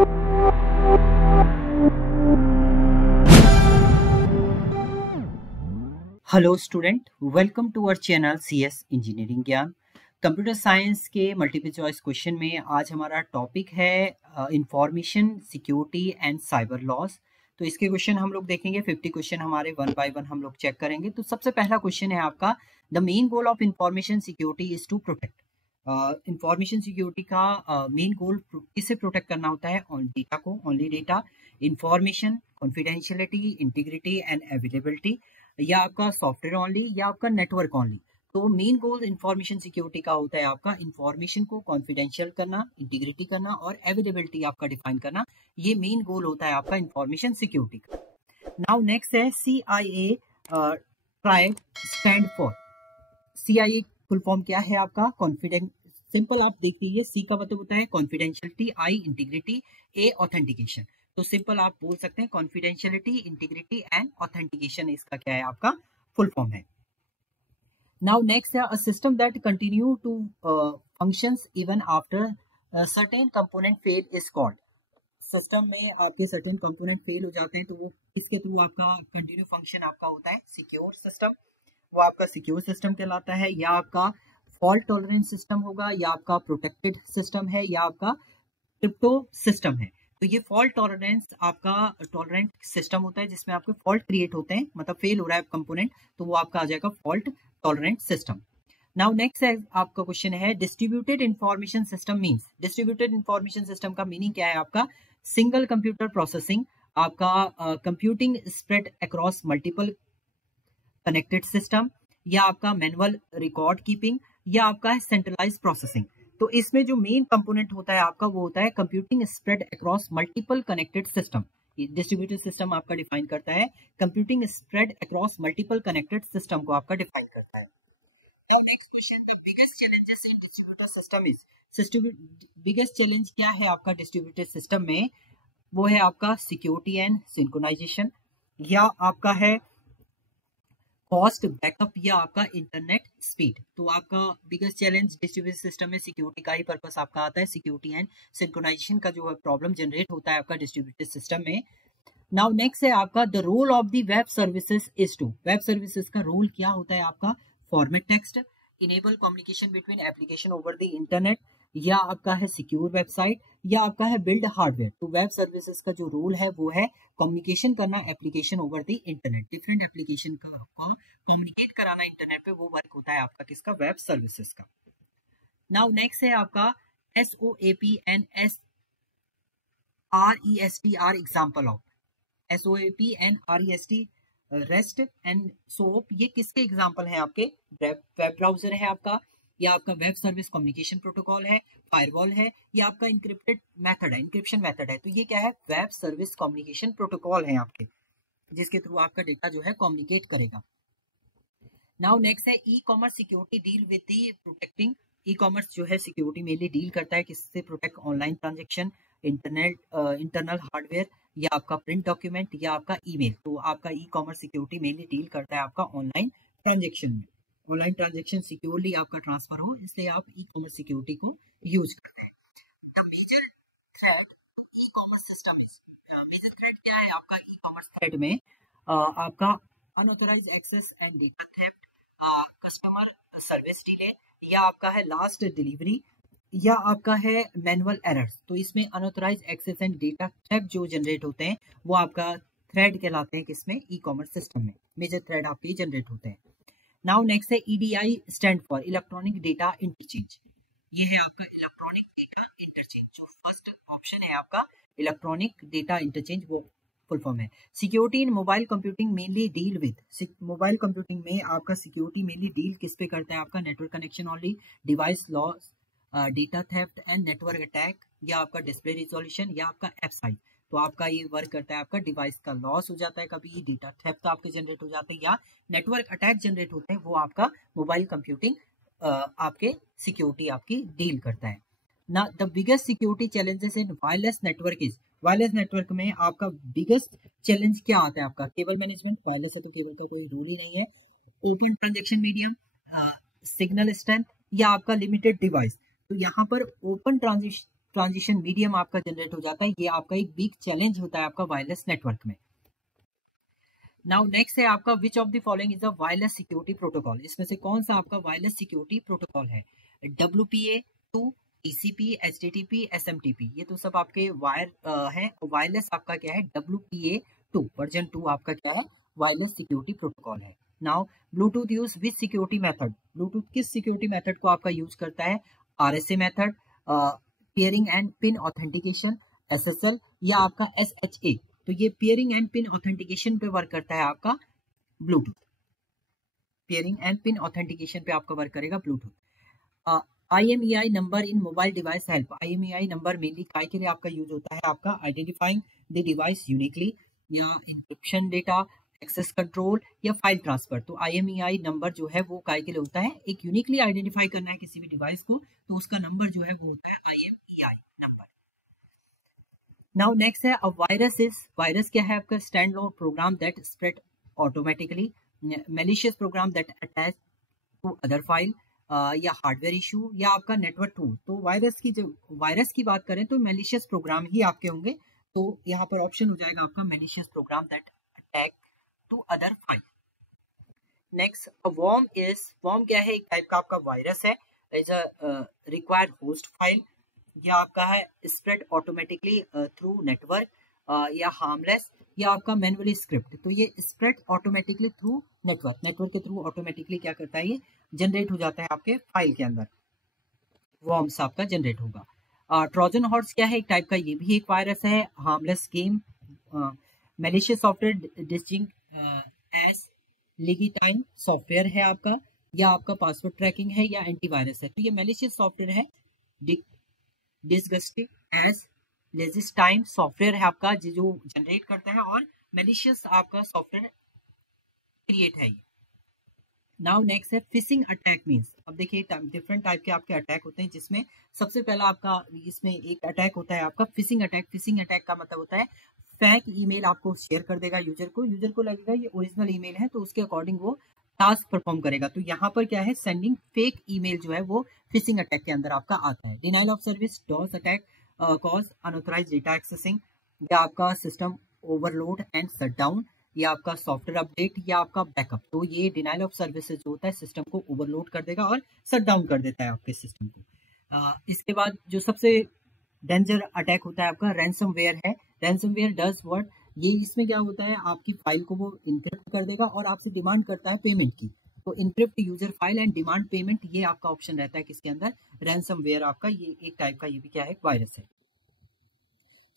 Hello student, welcome to our channel CS engineering Gyan. Computer science के multiple choice question में आज हमारा topic है information security and cyber laws. तो इसके क्वेश्चन हम लोग देखेंगे, 50 क्वेश्चन हमारे वन बाय वन हम लोग चेक करेंगे। तो सबसे पहला क्वेश्चन है आपका, the main goal of information security is to protect. Information security का मेन गोल किसे प्रोटेक्ट करना होता है? डेटा को, only data, information, confidentiality, integrity and availability, या आपका सॉफ्टवेयर ओनली, या आपका नेटवर्क ओनली। तो मेन गोल इंफॉर्मेशन सिक्योरिटी का होता है आपका इंफॉर्मेशन को कॉन्फिडेंशियल करना, इंटीग्रिटी करना और अवेलेबिलिटी आपका डिफाइन करना। ये मेन गोल होता है आपका इंफॉर्मेशन सिक्योरिटी का। नाउ नेक्स्ट है CIA tribe stand for. CIA full form क्या है आपका? कॉन्फिडेंस। सिंपल आप देख लीजिए, C का मतलब होता है confidentiality, I integrity, A authentication. तो सिंपल आप बोल सकते हैं कॉन्फिडेंशियलिटी, इंटीग्रिटी एंड ऑथेंटिकेशन, इसका क्या है आपका फुल फॉर्म है। नाउ नेक्स्ट है, a system that continue to functions even after certain component fail is called. System में आपके सर्टेन कंपोनेंट फेल हो जाते हैं तो वो किसके थ्रू आपका कंटिन्यू फंक्शन आपका होता है? Secure system. वो आपका सिक्योर सिस्टम कहलाता है, या आपका फॉल्ट टॉलरेंस सिस्टम होगा, या आपका प्रोटेक्टेड सिस्टम है, या आपका क्रिप्टो सिस्टम है। तो ये फॉल्ट टॉलरेंस आपका टॉलरेंट सिस्टम होता है जिसमें आपके फॉल्ट क्रिएट होते हैं, मतलब फेल हो रहा है कंपोनेंट, तो वो आपका आ जाएगा fault tolerant system. Now next है आपका क्वेश्चन है, distributed information system means. Distributed information system का मीनिंग क्या है आपका? सिंगल कंप्यूटर प्रोसेसिंग, आपका computing spread across multiple connected system, या आपका मैनुअल रिकॉर्ड कीपिंग, या आपका है सेंट्रलाइज प्रोसेसिंग। तो इसमें जो मेन कंपोनेंट होता है आपका वो होता है computing spread across multiple connected system. Distributed system आपका डिफाइन करता है computing spread across multiple connected system को आपका डिफाइन करता है। Next question, the biggest challenges in distributed system is. Biggest challenge क्या है आपका डिस्ट्रीब्यूटेड सिस्टम में? वो है आपका सिक्योरिटी एंड सिंक्रोनाइजेशन, या आपका है कॉस्ट बैकअप, या आपका इंटरनेट स्पीड। तो आपका बिगेस्ट चैलेंज डिस्ट्रीब्यूटेड सिस्टम में सिक्योरिटी का ही पर्पस आपका आता है, सिक्योरिटी एंड सिंक्रोनाइजेशन का जो है प्रॉब्लम जनरेट होता है आपका डिस्ट्रीब्यूटेड सिस्टम में। नाउ नेक्स्ट है आपका, the role of the web services is to. Web services का रोल क्या होता है आपका? Format text, enable communication between application over the internet, या आपका है सिक्योर वेबसाइट, या आपका है बिल्ड हार्डवेयर। तो वेब सर्विसेज का जो रोल है वो है कम्युनिकेशन करना application over the internet, different application का आपको कम्युनिकेट कराना इंटरनेट पे, वो वर्क होता है आपका किसका? वेब सर्विसेज का। नाउ नेक्स्ट है आपका, SOAP and REST are example of. SOAP and REST, REST and SOAP, ये किसके एग्जांपल हैं आपके? वेब ब्राउजर है आपका, या आपका वेब सर्विस कम्युनिकेशन प्रोटोकॉल है, फायरवॉल है, या आपका इंक्रिप्टेड मेथड है, इंक्रिप्शन मेथड है। तो ये क्या है? वेब सर्विस कम्युनिकेशन प्रोटोकॉल है आपके, जिसके थ्रू आपका डेटा जो है कम्युनिकेट करेगा। नाउ नेक्स्ट है, e commerce security deal with the protecting. E commerce जो है सिक्योरिटी मेनली डील करता है किससे? Protect online transaction, internal hardware, या आपका प्रिंट डॉक्यूमेंट, या आपका ईमेल। तो आपका e commerce security mainly deal करता है आपका ऑनलाइन ट्रांजेक्शन में। ऑनलाइन ट्रांजेक्शन सिक्योरली आपका ट्रांसफर हो, इसलिए आप ई कॉमर्स सिक्योरिटी को यूज करते हैं। Major threat e commerce system is. Major threat क्या है आपका ई कॉमर्स थ्रेट में? आपका unauthorise access and data theft, customer service delay, या आपका है लास्ट डिलीवरी, या आपका है मैनुअल एरर्स। तो इसमें unauthorise access and data theft जो जनरेट होते हैं वो आपका थ्रेड कहलाते हैं किसमें? ई कॉमर्स सिस्टम में। मेजर थ्रेड आपके जनरेट होते हैं। नाउ नेक्स्ट है, EDI stand for electronic data interchange. ये है आपका इलेक्ट्रॉनिक डेटा इंटरचेंज, जो फर्स्ट ऑप्शन है आपका इलेक्ट्रॉनिक डेटा इंटरचेंज, वो फुल फॉर्म है। Security in mobile computing mainly deal with. Mobile computing में आपका सिक्योरिटी मेनली डील किस पे करता है आपका? Network connection only, device loss, data theft and network attack, या आपका डिस्प्ले रिजोल्यूशन, या आपका एप साइज। तो आपका ये वर्क करता है आपका डिवाइस का लॉस हो जाता है, कभी डेटा थेफ्ट आपके जनरेट हो जाते हैं, या नेटवर्क अटैक जनरेट होते हैं, वो आपका मोबाइल कंप्यूटिंग आपके सिक्योरिटी आपकी डील करता है ना। The biggest security challenges in wireless network is. Wireless network में आपका बिगेस्ट चैलेंज क्या आता है आपका? Cable management. वायरलेस है तो केबल का कोई रूल ही नहीं है। Open transaction medium, signal strength, या आपका लिमिटेड डिवाइस। तो यहाँ पर ओपन ट्रांजिशन मीडियम आपका जनरेट हो जाता है। ये आपका एक बिग चैलेंज होता है आपका वायरलेस नेटवर्क में। नाउ नेक्स्ट है आपका which of the following is a wireless security protocol. इसमें से कौन सा आपका वायरलेस सिक्योरिटी प्रोटोकॉल है? WPA2, TCP, HTTP, SMTP, ये तो सब आपके वायर है। वायरलेस आपका क्या है? WPA2 वर्जन 2 आपका क्या है? वायरलेस सिक्योरिटी प्रोटोकॉल है। Now Bluetooth use which security method. Bluetooth किस सिक्योरिटी मेथड को आपका यूज करता है? RSA method, pairing and pin authentication, SSL, या आपका SHA। तो ये पेयरिंग एंड पिन ऑथेंटिकेशन पे वर्क करता है आपका Bluetooth. Pairing and pin authentication पे आपका वर्क करेगा Bluetooth. IMEI number in mobile device help. IMEI number mainly काय के लिए आपका यूज होता है? आपका आइडेंटिफाइंग द डिवाइस यूनिकली, या इंक्रिप्शन डेटा, एक्सेस कंट्रोल, या फाइल ट्रांसफर। तो IMEI नंबर जो है वो काय के लिए होता है? एक यूनिकली आइडेंटिफाई करना है किसी भी डिवाइस को, तो उसका नंबर जो है वो होता है IMEI नंबर। नाउ नेक्स्ट है वायरस क्या है आपका? Stand alone program that spread automatically, malicious program that attach to other file, या हार्डवेयर इशू, या आपका नेटवर्क टूल। तो वायरस की बात करें तो मैलिशियस प्रोग्राम ही आपके होंगे। तो यहाँ पर ऑप्शन हो जाएगा आपका malicious program that attack to other file. Next worm क्या है? एक टाइप का आपका वायरस है। Is a required host file, या आपका है स्प्रेड ऑटोमेटिकली थ्रू नेटवर्क, या हार्मलेस, या आपका मैनुअली स्क्रिप्ट। तो ये स्प्रेड ऑटोमेटिकली थ्रू नेटवर्क के थ्रू ऑटोमेटिकली क्या करता है? ये जनरेट हो जाता है आपके फाइल के अंदर, वर्म्स आपका जनरेट होगा। ट्रोजन हॉर्स क्या है? एक टाइप का ये भी एक वायरस है। Harmless game, malicious software distinguish as legitimate software है आपका, या आपका पासवर्ड ट्रैकिंग है, या एंटीवायरस है। तो ये मैलिशियस सॉफ्टवेयर है। डिसगस्टिंग एज लेजिस टाइम सॉफ्टवेयर है आपका जो जनरेट करता है, और मैलिशियस आपका सॉफ्टवेयर क्रिएट है ये। नाउ नेक्स्ट है फिशिंग अटैक मींस। अब देखिए डिफरेंट टाइप के आपके अटैक होते हैं, जिसमें सबसे पहला आपका इसमें एक अटैक होता है आपका फिशिंग अटैक। फिशिंग अटैक का मतलब होता है फेक ईमेल आपको शेयर कर देगा यूजर को लगेगा ये ओरिजिनल ईमेल है, तो उसके अकॉर्डिंग वो टास्क परफॉर्म करेगा। तो यहाँ पर क्या है? सेंडिंग फेक ईमेल जो है वो फिशिंग अटैक के अंदर आपका आता है। Denial of service, DoS attack cause unauthorised data accessing, या आपका सिस्टम ओवरलोड एंड शटडाउन, या आपका सॉफ्टवेयर अपडेट, या आपका बैकअप। तो ये डिनाइल ऑफ सर्विसेज जो होता है सिस्टम को ओवरलोड कर देगा और शट डाउन कर देता है आपके सिस्टम को। इसके बाद जो सबसे डेंजर अटैक होता है आपका रैंसमवेयर है। Ransomware does what? ये इसमें क्या होता है? आपकी फाइल को वो इनक्रिप्ट कर देगा और आपसे डिमांड करता है पेमेंट की। तो encrypt user file and demand payment, ये आपका ऑप्शन रहता है किसके अंदर? रैंसमवेयर आपका ये एक टाइप का ये भी क्या है? वायरस है।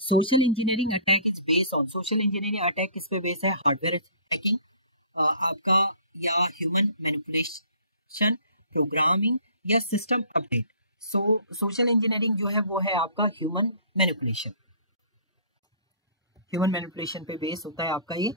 Social engineering attack is based on. Social engineering attack किस पे बेस है? हार्डवेयर हैकिंग आपका, या ह्यूमन मैनिपुलेशन, प्रोग्रामिंग, या सिस्टम अपडेट। सो सोशल इंजीनियरिंग जो है वो है आपका ह्यूमन मैनिपुलेशन पे बेस होता है आपका ये।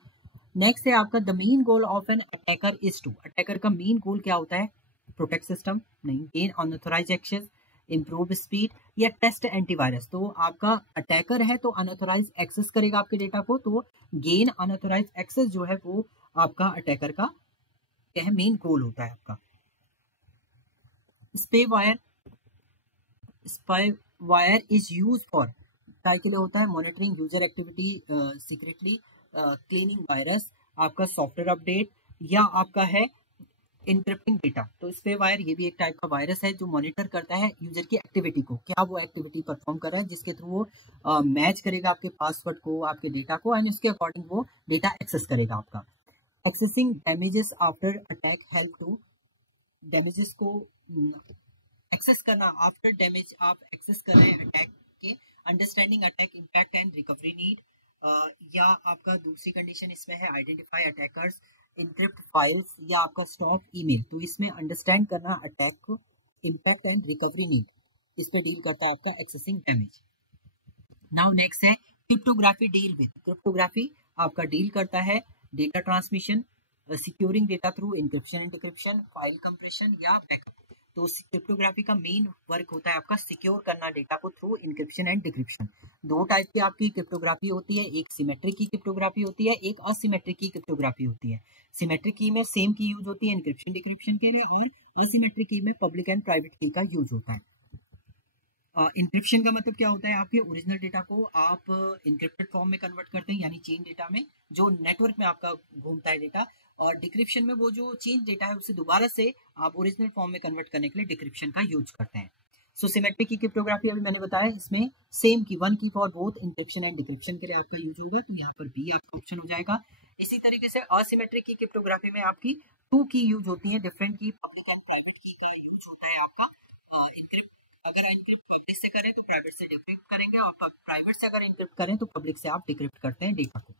नेक्स्ट है आपका the main goal of an attacker is to. Attacker का मेन गोल क्या होता है? प्रोटेक्ट सिस्टम नहीं, gain unauthorised access, improve speed, या टेस्ट एंटीवायरस। तो आपका अटैकर है तो अनऑथराइज एक्सेस करेगा आपके डेटा को, तो गेन अनऑथराइज एक्सेस जो है वो आपका अटैकर का क्या है? मेन गोल होता है आपका। स्पाईवायर इज यूज फॉर काय के लिए होता है? Monitoring user activity secretly, cleaning virus, आपका सॉफ्टवेयर अपडेट, या आपका है इनक्रिप्टिंग डेटा। तो स्पाईवायर ये भी एक टाइप का वायरस है जो मॉनिटर करता है यूजर की एक्टिविटी को, क्या वो एक्टिविटी परफॉर्म कर रहा है, जिसके थ्रू वो मैच करेगा आपके पासवर्ड को, आपके डेटा को, एंड उसके अकॉर्डिंग वो डेटा एक्सेस करेगा आपका। Accessing damages after attack help to. Damages को एक्सेस करना आफ्टर डैमेज आप एक्सेस कर रहे हैं अटैक के, understanding attack impact and recovery need, या आपका दूसरी कंडीशन इसमें है आइडेंटिफाई अटैकर्स, इनक्रिप्ट फाइल्स, या आपका स्टॉप ईमेल। तो इसमें अंडरस्टैंड करना अटैक को, इम्पैक्ट एंड रिकवरी नीड, इस पे डील करता है आपका एक्सेसिंग डैमेज। नाउ नेक्स्ट है क्रिप्टोग्राफी डील विद। क्रिप्टोग्राफी आपका डील करता है data transmission, securing data through encryption and decryption, file compression, या बैकअप। तो क्रिप्टोग्राफी का मेन वर्क होता है आपका सिक्योर करना डेटा को थ्रू इंक्रिप्शन एंड डिक्रिप्शन। दो टाइप की आपकी क्रिप्टोग्राफी होती है, एक सिमेट्रिक की क्रिप्टोग्राफी होती है, एक असिमेट्रिक की क्रिप्टोग्राफी होती है। सिमेट्रिक की में सेम की यूज होती है इंक्रिप्शन डिक्रिप्शन के लिए, और असिमेट्रिक की में पब्लिक एंड प्राइवेट की का यूज होता है। इंक्रिप्शन का मतलब क्या होता है, आपके ओरिजिनल डेटा को आप इंक्रिप्टेड फॉर्म में कन्वर्ट करते हैं, यानी चेन डेटा में जो नेटवर्क में आपका घूमता है डेटा, और डिक्रिप्शन में वो जो चेंज डेटा है उसे दोबारा से आप ओरिजिनल फॉर्म में कन्वर्ट करने के लिए डिक्रिप्शन का यूज करते हैं। सो सिमेट्रिक की क्रिप्टोग्राफी अभी मैंने बताया, इसमें same key 1 key for both encryption and decryption के लिए आपका यूज होगा, तो यहाँ पर बी आपका ऑप्शन हो जाएगा। इसी तरीके से असिमेट्रिक की क्रिप्टोग्राफी में आपकी 2 की यूज होती है, डिफरेंट की, पब्लिक एंड प्राइवेट की का यूज होता है आपका। अगर इनक्रिप्ट पब्लिक से करें तो प्राइवेट से डिक्रिप्ट करेंगे, और प्राइवेट से अगर इनक्रिप्ट करें तो पब्लिक से आप डिक्रिप्ट करते हैं डेटा को।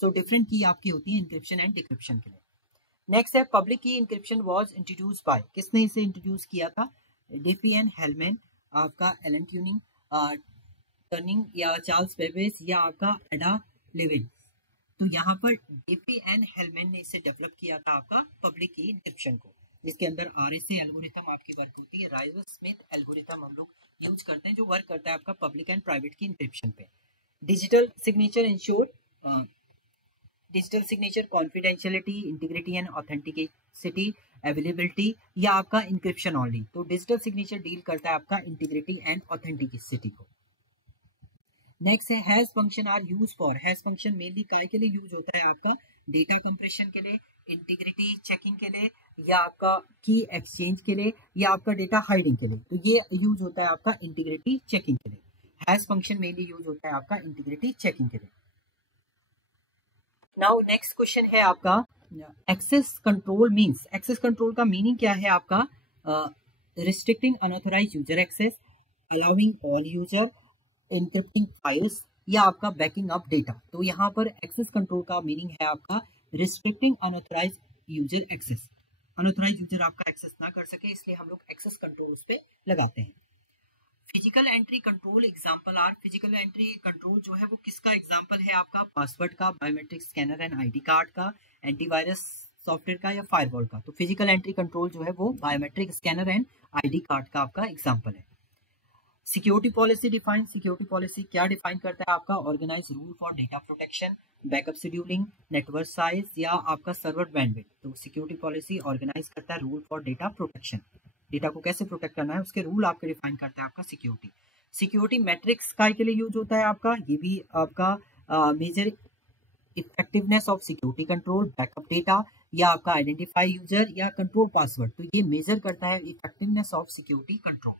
सो डिफरेंट की आपकी होती है इंक्रिप्शन एंड डिक्रिप्शन के लिए। नेक्स्ट है पब्लिक की इंक्रिप्शन वाज इंट्रोड्यूस बाय, किसने इसे इंट्रोड्यूस किया था? डिफी एंड हेलमैन, आपका एलन ट्यूरिंग, टर्निंग या चार्ल्स बेबेज, या आपका एडा लेविन। तो यहाँ पर डिफी एंड हेलमैन ने इसे डेवलप किया था आपका पब्लिक की इंक्रिप्शन को, जिसके अंदर RSA एल्गोरिथम आपकी वर्क होती है, राइजर स्मिथ एल्गोरिथम हम लोग यूज करते हैं, जो वर्क करता है आपका public and private key encryption पे। Digital signature ensure, digital signature confidentiality, integrity and authenticity, availability, या आपका इंक्रिप्शन ओनली। तो डिजिटल सिग्नेचर डील करता है आपका इंटीग्रिटी एंड ऑथेंटिसिटी को। नेक्स्ट है hash function are use for, hash function mainly काय के लिए यूज होता है आपका? डेटा कंप्रेशन के लिए, इंटीग्रिटी चेकिंग के लिए, या आपका की एक्सचेंज के लिए, या आपका डेटा हाइडिंग के लिए। तो ये यूज होता है आपका इंटीग्रिटी चेकिंग के लिए। हैश फंक्शन मेनली यूज होता है आपका इंटीग्रिटी चेकिंग के लिए। नाउ नेक्स्ट क्वेश्चन है आपका access control means, access control का मीनिंग क्या है आपका? Restricting unauthorised user access, allowing all user, encrypting files, या आपका बैकिंग अप डेटा। तो यहाँ पर एक्सेस कंट्रोल का मीनिंग है आपका restricting unauthorised user access, unauthorised user आपका एक्सेस ना कर सके, इसलिए हम लोग एक्सेस कंट्रोल उस पे लगाते हैं। Physical entry control example are, physical entry control जो है वो किसका एग्जांपल है आपका? पासवर्ड का, biometric scanner and ID card का, एंटीवायरस सॉफ्टवेयर का, या फायरवॉल का। तो फिजिकल एंट्री कंट्रोल जो है वो biometric scanner and ID card का आपका एग्जांपल है। Security policy define, security policy क्या डिफाइन करता है आपका? Organise rule for data protection, backup scheduling, network size, या आपका सर्वर बैंडविड्थ। तो सिक्योरिटी पॉलिसी ऑर्गेनाइज करता है rule for data protection, data को कैसे प्रोटेक्ट करना है उसके रूल आपके डिफाइन करता है आपका सिक्योरिटी। सिक्योरिटी मैट्रिक्स काय के लिए यूज होता है आपका? ये भी आपका measure effectiveness of security control, backup data, या आपका आइडेंटिफाई यूजर, या कंट्रोल पासवर्ड। तो ये मेजर करता है effectiveness of security control.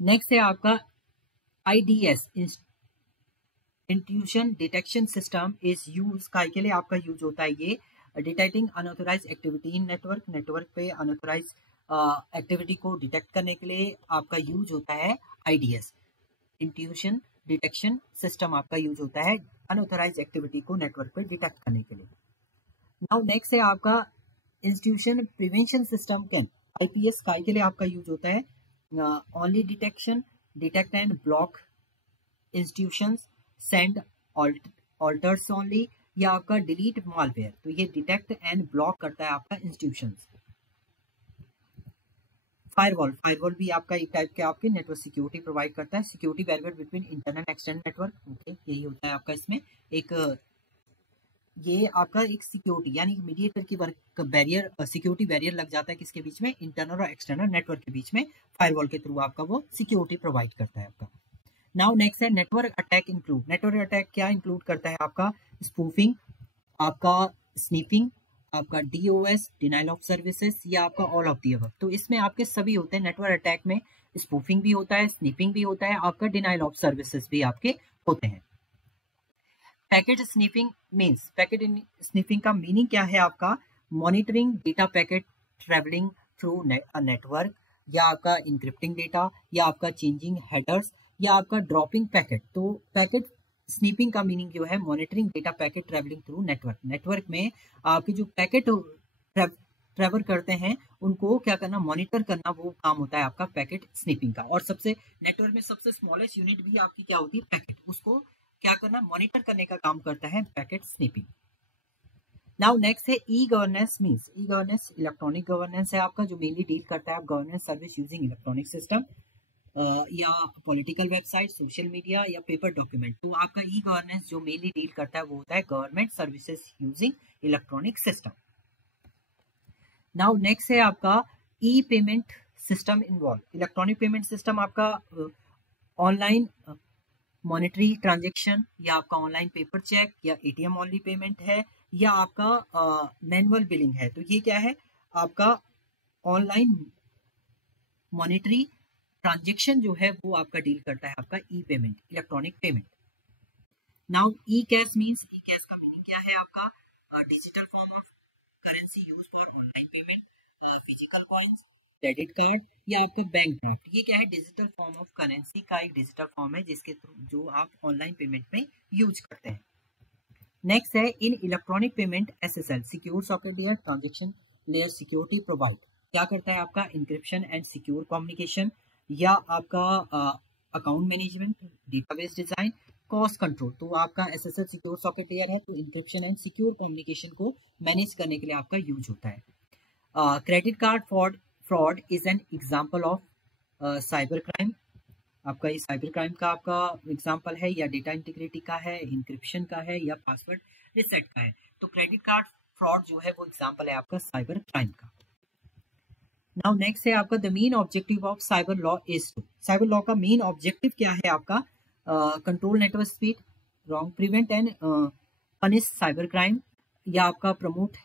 Next है आपका IDS, intrusion detection system is use काय के लिए आपका यूज होता है? ये detecting unauthorise activity in network, network पे अनऑथराइज एक्टिविटी को डिटेक्ट करने के लिए आपका यूज होता है IDS, इंट्रूशन डिटेक्शन सिस्टम आपका यूज होता है अनऑथराइज एक्टिविटी को नेटवर्क पे डिटेक्ट करने के लिए। नाउ नेक्स्ट है आपका institution prevention system can, IPS काय के लिए आपका यूज होता है? Only detection, detect and block institutions, send alters only, या आपका डिलीट मालवेयर। तो ये डिटेक्ट एंड ब्लॉक करता है आपका इंस्टीट्यूशंस। फायरवॉल, फायरवॉल भी आपका एक टाइप के आपके नेटवर्क सिक्योरिटी प्रोवाइड करता है, security barrier between internal external network. Okay, यही होता है आपका इसमें एक, ये आपका एक सिक्योरिटी यानी मीडिएटर की वर्क बैरियर, सिक्योरिटी बैरियर लग जाता है किसके बीच में? इंटरनल और एक्सटर्नल नेटवर्क के बीच में, फायरवॉल के थ्रू आपका वो सिक्योरिटी प्रोवाइड करता है आपका। नाउ नेक्स्ट है network attack include, network attack क्या इंक्लूड करता है आपका? स्पूफिंग, आपका स्नीपिंग, आपका DOS डिनाइल ऑफ सर्विसेज, या आपका ऑल ऑफ दी अबव। तो इसमें आपके सभी होते हैं नेटवर्क अटैक में, स्पूफिंग भी होता है, स्नीपिंग भी होता है, आपका डिनाइल ऑफ सर्विसेज भी आपके होते हैं। पैकेट स्नीफिंग मीन्स, पैकेट स्नीफिंग का मीनिंग क्या है आपका? Monitoring data packet travelling through network, या आपका इंक्रिप्टिंग डेटा, या आपका चेंजिंग हेडर्स, या आपका ड्रॉपिंग पैकेट। तो पैकेट स्नीपिंग का मीनिंग जो है monitoring data packet travelling through network, network में आपके जो पैकेट ट्रेवल करते हैं उनको क्या करना? मॉनिटर करना, वो काम होता है आपका पैकेट स्नीपिंग का। और सबसे नेटवर्क में सबसे स्मॉलेस्ट यूनिट भी आपकी क्या होती है? पैकेट, उसको क्या करना? मॉनिटर करने का काम करता है पैकेट स्नीपिंग। नाउ नेक्स्ट है e governance means, e governance electronic governance है आपका, जो मेनली डील करता है governance service using electronic system, या पॉलिटिकल वेबसाइट, सोशल मीडिया, या पेपर डॉक्यूमेंट। तो आपका ई गवर्नेंस जो मेनली डील करता है वो होता है government services using electronic system. Now next है आपका e payment system involve. Electronic payment system आपका ऑनलाइन मॉनेटरी ट्रांजेक्शन या आपका ऑनलाइन पेपर चेक या एटीएम ओनली पेमेंट है या आपका मैनुअल बिलिंग है। तो ये क्या है, आपका ऑनलाइन मॉनेटरी ट्रांजेक्शन जो है वो आपका डील करता है आपका e payment, electronic payment. Now ई कैश मींस, ई कैश का मीनिंग क्या है आपका, digital form of currency use for online payment, physical coins, credit card या आपका बैंक ड्राफ्ट। ये क्या है, डिजिटल फॉर्म ऑफ करेंसी का एक डिजिटल फॉर्म है जिसके थ्रू जो आप ऑनलाइन पेमेंट में यूज करते हैं। नेक्स्ट है इन electronic payment SSL, secure socket layer transaction layer security provide. क्या करता है आपका, इंक्रिप्शन एंड सिक्योर कम्युनिकेशन या आपका account management, database design, cost control. तो आपका एसएसएल सिक्योर सॉकेट लेयर है तो इंक्रिप्शन एंड सिक्योर कम्युनिकेशन को मैनेज करने के लिए आपका यूज होता है। Credit card fraud is an example of cyber crime. आपका ये साइबर क्राइम का आपका एग्जाम्पल है या डेटा इंटीग्रिटी का है, इंक्रिप्शन का है या पासवर्ड रिसेट का है। तो क्रेडिट कार्ड फ्रॉड जो है वो एग्जाम्पल है आपका साइबर क्राइम का। नाउ नेक्स्ट है आपका the main objective of cyber law is to. Cyber law का मेन ऑब्जेक्टिव क्या है आपका, control network speed, wrong, prevent and punish cyber crime या आपका प्रमोट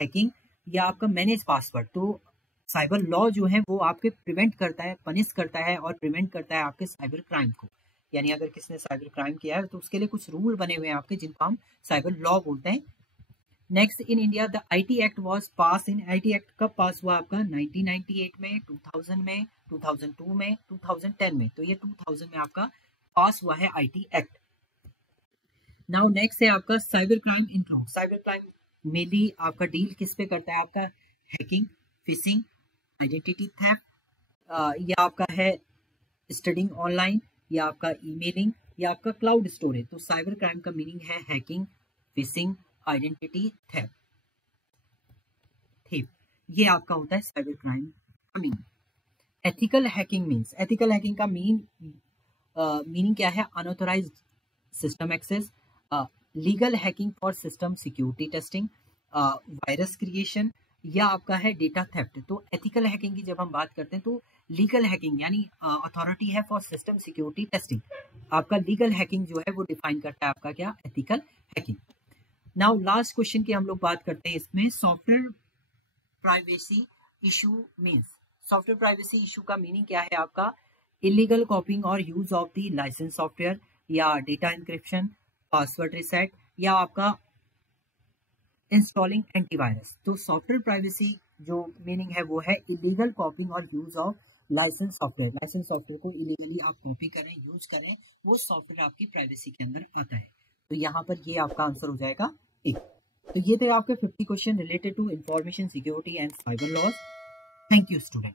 हैकिंग या आपका मैनेज पासवर्ड। तो साइबर लॉ जो है वो आपके प्रिवेंट करता है, पनिश करता है और प्रिवेंट करता है आपके साइबर क्राइम को। यानी अगर किसने साइबर क्राइम किया है तो उसके लिए कुछ रूल बने हुए हैं आपके जिनको हम साइबर लॉ बोलते हैं। Next, in India the IT act was pass in, IT act कब पास हुआ आपका, 1998 में, 2000 में, 2002 में, 2010 में। तो ये 2000 में आपका पास हुआ है आईटी एक्ट। नाउ नेक्स्ट है आपका cyber crime intro. Cyber crime mainly आपका डील किस पे करता है आपका, हैकिंग, फिशिंग, आइडेंटिटी थेफ्ट या आपका है स्टडिंग ऑनलाइन या आपका ईमेलिंग या आपका क्लाउड स्टोरेज। तो साइबर क्राइम का मीनिंग है हैकिंग, फिशिंग, आइडेंटिटी थेफ्ट। ये आपका होता है साइबर क्राइम का meaning. Ethical hacking means, ethical hacking का मीनिंग क्या है, unauthorised system access, legal hacking for system security testing, virus creation या आपका है डेटा थेफ्ट। तो एथिकल हैकिंग की जब हम बात करते हैं तो लीगल हैकिंग यानी अथॉरिटी है फॉर सिस्टम सिक्योरिटी टेस्टिंग। आपका लीगल हैकिंग जो है वो डिफाइन करता है आपका क्या, ethical hacking. Now last question की हम लोग बात करते हैं इसमें, software privacy issue means. Software privacy issue का मीनिंग क्या है आपका, इलीगल कॉपिंग और use of the licence software या डेटा इंक्रिप्शन, पासवर्ड रिसेट या आपका इंस्टॉलिंग एंटीवायरस। तो सॉफ्टवेयर प्राइवेसी जो मीनिंग है वो है इलीगल कॉपिंग और use of licence software. Licence software को इलीगली आप कॉपी करें, यूज करें, वो सॉफ्टवेयर आपकी प्राइवेसी के अंदर आता है। तो यहाँ पर ये आपका आंसर हो जाएगा एक। तो ये थे आपके 50 question related to information security and cyber laws. Thank you student.